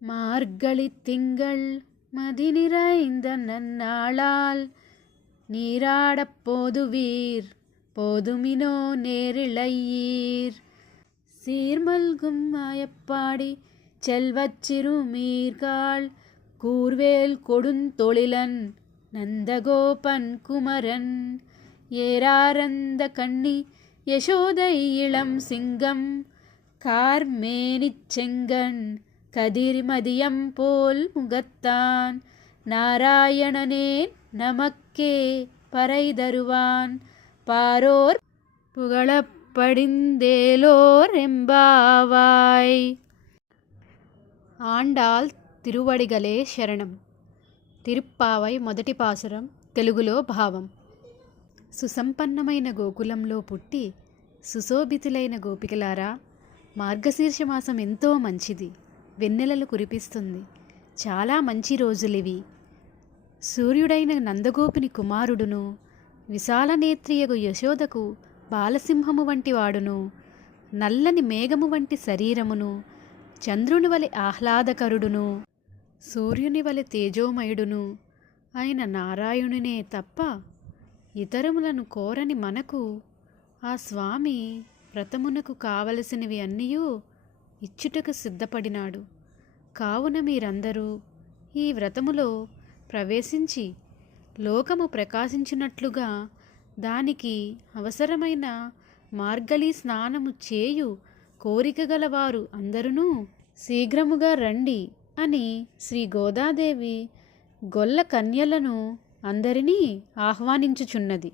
மார்கழி திங்கள் மதி நிறைந்த நன்னாளால் நீராடப் போதுவீர் போதுமினோ நேரிழையீர். சீர்மல்கும் மாயப்பாடி செல்வச் சிறுமீர்காள் கூர்வேல் கொடுந்தொழிலன் நந்தகோபன் குமரன். ஏராரந்த கண்ணி யசோதை இளம் சிங்கம் கார்மேனிச் செங்கண் கதிர்மதியம் போல் முகத்தான். நாராயணனே நமக்கே பறை தருவான் பாரோர் புகழப்படிந்தேலோர் எம்பாவாய். ఆండాళ్ తిరువడిగలే శరణం. తిరుప్పావై మొదటి పాసురం తెలుగులో భావం. సుసంపన్నమైన గోకులంలో పుట్టి సుశోభితులైన గోపికలారా, మార్గశీర్షమాసం ఎంతో మంచిది. వెన్నెలలు కురిపిస్తుంది. చాలా మంచి రోజులివి. సూర్యుడైన నందగోపుని కుమారుడును, విశాల నేత్రియగు యశోదకు బాలసింహము వంటి వాడును, నల్లని మేఘము వంటి శరీరమును, చంద్రుని వలె ఆహ్లాదకరుడును, సూర్యుని వలె తేజోమయుడును అయిన నారాయణునే తప్ప ఇతరములను కోరని మనకు ఆ స్వామి వ్రతమునకు కావలసినవి అన్నీయూ ఇచ్చుటకు సిద్ధపడినాడు. కావున మీరందరూ ఈ వ్రతములో ప్రవేశించి లోకము ప్రకాశించినట్లుగా దానికి అవసరమైన మార్గళి స్నానము చేయు కోరిక గలవారు అందరూ శీఘ్రముగా రండి అని శ్రీ గోదాదేవి గొల్ల కన్యలను అందరినీ ఆహ్వానించుచున్నది.